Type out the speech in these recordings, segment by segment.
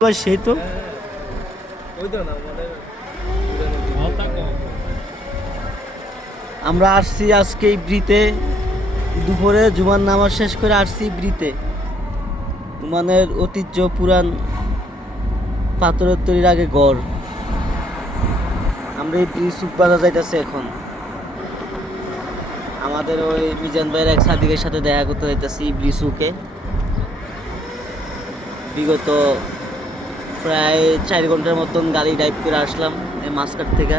সেই তো আমরা আসছি আজকে ইব্রিতে দুপুরে জুমার নামাজ শেষ করে আসছি ইব্রিতে ওমানের ঐতিহ্য পুরান পাথরের তৈরির আগে গড়। আমরা এই ব্রিজ বাজার যাইতেছি এখন। আমাদের ওই মিজান ভাইয়ের এক সাদিকের সাথে দেখা করতে যাইতেছি ব্রিজুকে। বিগত প্রায় 4 ঘন্টার মতন গাড়ি ড্রাইভ করে আসলাম এই মাসকাট থেকে।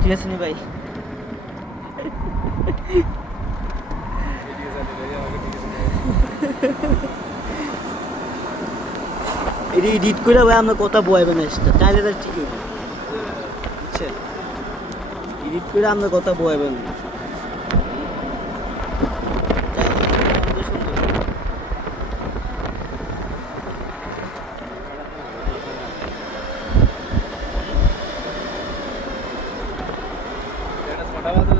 ঠিক আছে নি ভাই? এডিট করে ভাই আমরা কথা বয়াবেন এসটা তাইলে তো ঠিক হবে, বুঝছেন? এডিট করে আমরা কথা বয়াবেন। ছটা বাজে